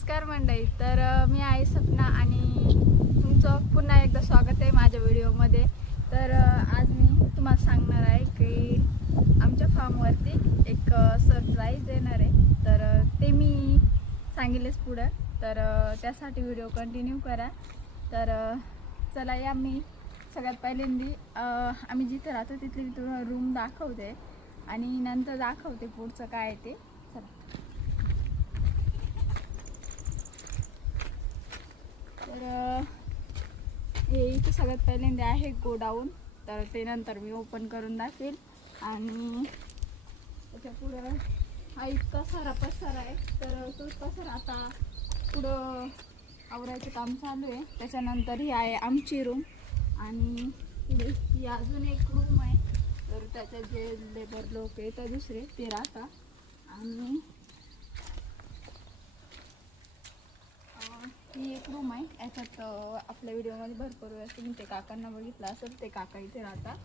नमस्कार मंडळी. तर मी आहे सपना आणि तुमचं पुन्हा एकदा स्वागत आहे माझ्या व्हिडिओमध्ये. तर आज मी तुम्हाला सांगणार आहे की आमच्या फार्मवरती एक सरप्राईज येणार आहे. तर ते मी सांगेलच पुढं. तर त्यासाठी व्हिडिओ कंटिन्यू करा. तर चला या मी सगळ्यात पहिल्यांदा आम्ही जिथे राहतो तिथली तुम्हाला रूम दाखवते आणि नंतर दाखवते पुढचं काय आहे ते. चला. तर हे इथे सगळ्यात पहिल्यांदा आहे गोडाऊन. तर ते नंतर मी ओपन करून दाखवेल. आणि त्याच्या पुढं हा इतका सारा पसारा आहे. तर तो पसारा आता पुढं आवरायचं काम चालू आहे. त्याच्यानंतर ही आहे आमची रूम आणि पुढे ही अजून एक रूम आहे. तर त्याच्यात जे लेबर लोक आहे तर दुसरे ते राहतात. आणि ही एक रूम आहे. याच्यात आपल्या व्हिडिओमध्ये भरपूर वेळेस तुम्ही ते काकांना बघितलं असेल, ते काका इथे राहतात.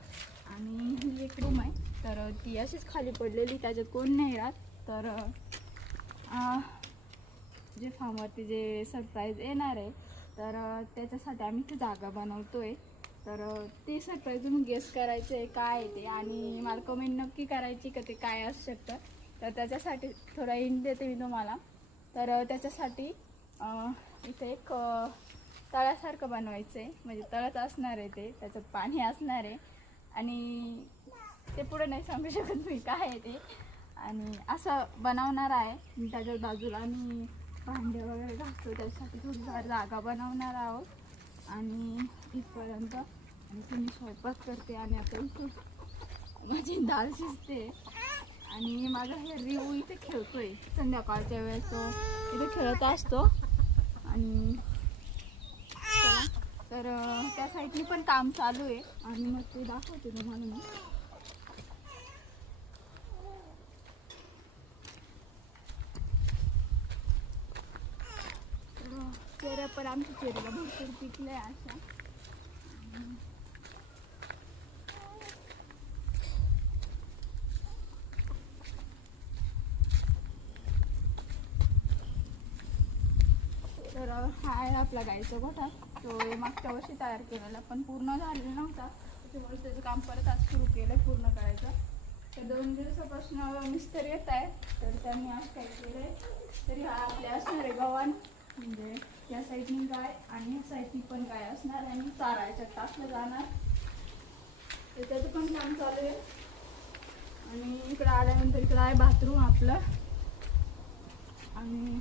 आणि ही एक रूम आहे. तर ती अशीच खाली पडलेली, त्याच्यात कोण नाही राहत. तर जे फार्मवरती जे सरप्राईज येणार आहे तर त्याच्यासाठी आम्ही ती जागा बनवतोय. तर ते सरप्राईज तुम्ही गेस करायचं आहे काय आहे ते, आणि मला कमेंट नक्की करायची का ते काय असू शकतं. तर त्याच्यासाठी थोडा हिंट देते मी तुम्हाला. तर त्याच्यासाठी इथे एक तळ्यासारखं बनवायचं आहे. म्हणजे तळच असणार आहे ते, त्याच्यात पाणी असणार आहे. आणि ते पुढे नाही सांगू शकत मी काय आहे ते. आणि असं बनवणार आहे. त्याच्याच बाजूला आम्ही भांडे वगैरे घालतो, त्याच्यासाठी थोडीफार जागा बनवणार आहोत. आणि इथपर्यंत आणि तुम्ही स्वयंपाक करते आणि आता इथून माझी डाळ शिजते. आणि माझा हे रिऊ इथे खेळतोय संध्याकाळच्या वेळेस, तो इथे खेळत असतो. आणि तर त्या साईडनी पण काम चालू आहे आणि मग ते दाखवते तुम्हाला मी. चेहऱ्या पण आमच्या चेहऱ्याला भरपूर पिकले अशा. तर हा आहे आपला गाईचा गोठा. तो मागच्या वर्षी तयार केलेला पण पूर्ण झालेला नव्हता, त्याच्यामुळे त्याचं काम परत आज सुरू केलं पूर्ण करायचं. तर 2 दिवसापासून मिस्त्री येत आहे. तर त्यांनी आज काय केलं आहे, तरी हा आपले असणार आहे गव्हाण. म्हणजे या साईडनी गाय आणि ह्या साईडनी पण गाय असणार आणि चारा याच्यात टाकलं जाणार. तर त्याचं पण काम चालू आहे. आणि इकडं आल्यानंतर इकडं आहे बाथरूम आपलं. आणि